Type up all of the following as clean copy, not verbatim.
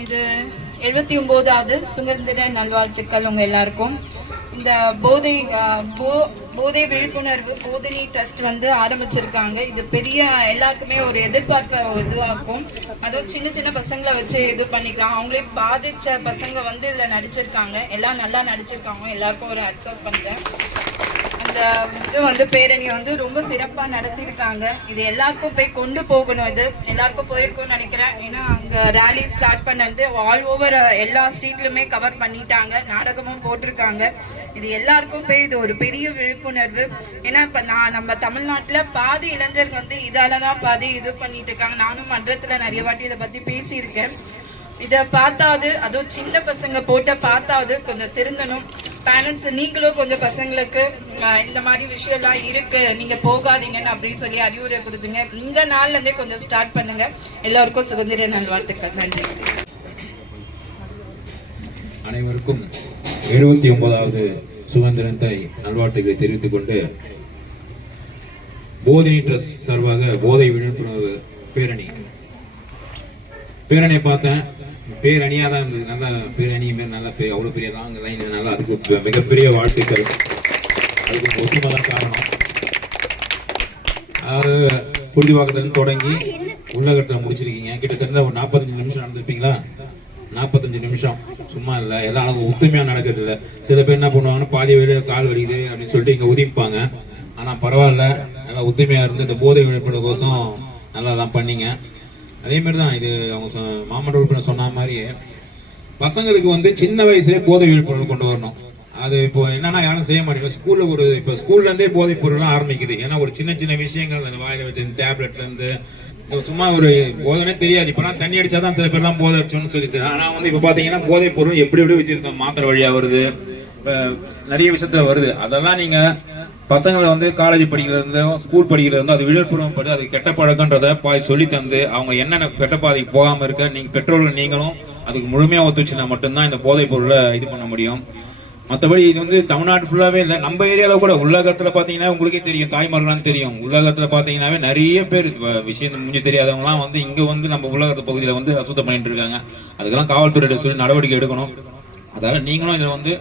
இது 79வது சுதந்திர நல்வாழ்த்துக்கள் உங்க எல்லாருக்கும். இந்த போதை விழிப்புணர்வு போதினி ட்ரஸ்ட் வந்து ஆரம்பிச்சிருக்காங்க. இது பெரிய எல்லாருக்குமே ஒரு எதிர்பார்ப்பை இதுவாக்கும். அதுவும் சின்ன சின்ன பசங்களை வச்சு இது பண்ணிக்கலாம். அவங்களே பாதிச்ச பசங்க வந்து இதுல நடிச்சிருக்காங்க. எல்லாம் நல்லா நடிச்சிருக்காங்க. எல்லாருக்கும் ஒரு அக்செப்ட் பண்றேன். அந்த இது வந்து பேரணி வந்து ரொம்ப சிறப்பா நடத்திருக்காங்க. இது எல்லாருக்கும் போய் கொண்டு போகணும். இது எல்லாருக்கும் போயிருக்கும்னு நினைக்கிறேன். ஏன்னா அங்க ரேலி ஸ்டார்ட் பண்ணது ஆல் ஓவர் எல்லா ஸ்ட்ரீட்லுமே கவர் பண்ணிட்டாங்க. நாடகமும் போட்டிருக்காங்க. இது எல்லாருக்கும் போய் இது ஒரு பெரிய விழிப்புணர்வு. ஏன்னா இப்ப நம்ம தமிழ்நாட்டுல பாதி இளைஞர்கள் வந்து இதாலதான் பாதி இது பண்ணிட்டு இருக்காங்க. நானும் மன்றத்துல நிறைய வாட்டி இதை பத்தி பேசியிருக்கேன். இதை பார்த்தாவது அதுவும் சின்ன பசங்க போட்ட பார்த்தாவது கொஞ்சம் திருந்தணும். பேரண்ட்ஸ் நீங்களும் கொஞ்சம் பசங்களுக்கு இந்த மாதிரி விஷயம் எல்லாம் இருக்கு, நீங்க போகாதீங்கன்னு அப்படின்னு சொல்லி அறிவுரை கொடுத்துங்க. இந்த நாள்ல இருந்தே கொஞ்சம் ஸ்டார்ட் பண்ணுங்க. எல்லாருக்கும் சுதந்திர நல்வாழ்த்துக்கள். நன்றி. அனைவருக்கும் 79வது சுதந்திரத்தை நல்வாழ்த்துக்களை தெரிவித்துக் கொண்டு போதினி ட்ரஸ்ட் சார்பாக போதை விழிப்புணர்வு பேரணியை பார்த்தேன். பேரணியா தான் இருந்தது. நல்ல பேரணி மாரி நல்ல அவ்வளோ பெரிய லாங் லைன் நல்லா அதுக்கு மிகப்பெரிய வாழ்த்துக்கள். அதுக்கு ஒற்றுமை தான் காரணம். அதாவது புரிதிவாக்கத்துலேருந்து தொடங்கி உள்ளகட்டில் முடிச்சிருக்கீங்க. கிட்டத்தட்ட ஒரு 45 நிமிஷம் நடந்திருப்பீங்களா? 45 நிமிஷம் சும்மா இல்லை. எல்லாம் ஒத்துமையாக நடக்கிறது இல்லை. சில பேர் என்ன பண்ணுவாங்கன்னா பாதி வழியில் கால் வலிக்குது அப்படின்னு சொல்லிட்டு இங்கே உதிப்பாங்க. ஆனால் பரவாயில்ல, நல்லா ஒத்துமையாக இருந்து இந்த போதை விழிப்புணர்வு கோசம் நல்லா தான் பண்ணீங்க. அதே மாதிரி தான் இது அவங்க மாமன்ற உறுப்பினர் சொன்ன மாதிரி பசங்களுக்கு வந்து சின்ன வயசுலேயே போதை விழிப்புணர்வு கொண்டு வரணும். அது இப்போ என்னன்னா யாரும் செய்ய மாட்டேங்க. ஸ்கூல்ல இப்போ ஸ்கூல்லேருந்தே போதைப் பொருள்லாம் ஆரம்பிக்குது. ஏன்னா ஒரு சின்ன சின்ன விஷயங்கள் அந்த வாயில வச்சு டேப்லெட்லேருந்து சும்மா ஒரு போதனே தெரியாது. இப்போலாம் தண்ணி அடிச்சாதான் சில பேர்லாம் போதை அடிச்சோன்னு சொல்லிட்டு. ஆனால் வந்து இப்போ பார்த்தீங்கன்னா போதைப் பொருள் எப்படி வச்சிருக்கோம். மாத்திரை வழியாக வருது, நிறைய விஷயத்துல வருது. அதெல்லாம் நீங்க பசங்களை வந்து காலேஜ் படிக்கிறதும் ஸ்கூல் படிக்கிறதும் அது விழிப்புணர்வு படுது. அது கெட்ட பழக்கன்றதை சொல்லி தந்து அவங்க என்னென்ன கெட்ட பாதைக்கு போகாம இருக்க நீங்க பெற்றோர்கள் நீங்களும் அதுக்கு முழுமையா ஒத்துச்சுன்னா மட்டும்தான் இந்த போதைப் பொருளை இது பண்ண முடியும். மற்றபடி இது வந்து தமிழ்நாடு ஃபுல்லாவே இல்லை, நம்ம ஏரியாவில் கூட உலகத்துல பாத்தீங்கன்னா உங்களுக்கே தெரியும், தாய்மார்களான்னு தெரியும். உலகத்துல பாத்தீங்கன்னாவே நிறைய பேர் விஷயம் முடிஞ்சு தெரியாதவங்கலாம் வந்து இங்க வந்து நம்ம உலகத்து பகுதியில வந்து அசுத்தம் பண்ணிட்டு இருக்காங்க. அதுக்கெல்லாம் காவல்துறையிட்ட சொல்லி நடவடிக்கை எடுக்கணும். அதாவது நீங்களும் இதை வந்து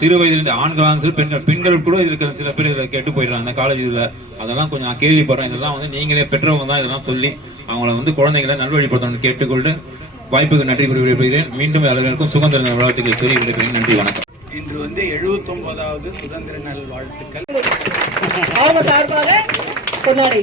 சிறு வயதிலிருந்து ஆண்களான சில பெண்கள் கூட இருக்கிற சில பேர் இதில் கெட்டு போயிடுறாங்க அந்த காலேஜ் இதில். அதெல்லாம் கொஞ்சம் நான் கேள்விப்படுறேன். இதெல்லாம் வந்து நீங்களே பெற்றவங்க தான் இதெல்லாம் சொல்லி அவங்கள வந்து குழந்தைகளை நல்வழிப்படுத்தணும்னு கேட்டுக்கொண்டு வாய்ப்புக்கு நன்றி குறிப்பிடுகிறேன். மீண்டும் அலுவலருக்கும் சுதந்திர நல் வாழ்த்துக்கள் சொல்லி விடுகிறேன். நன்றி, வணக்கம். இன்று வந்து 79வது சுதந்திர நல் வாழ்த்துக்கள் அவங்க சார்பாக கொண்டாடி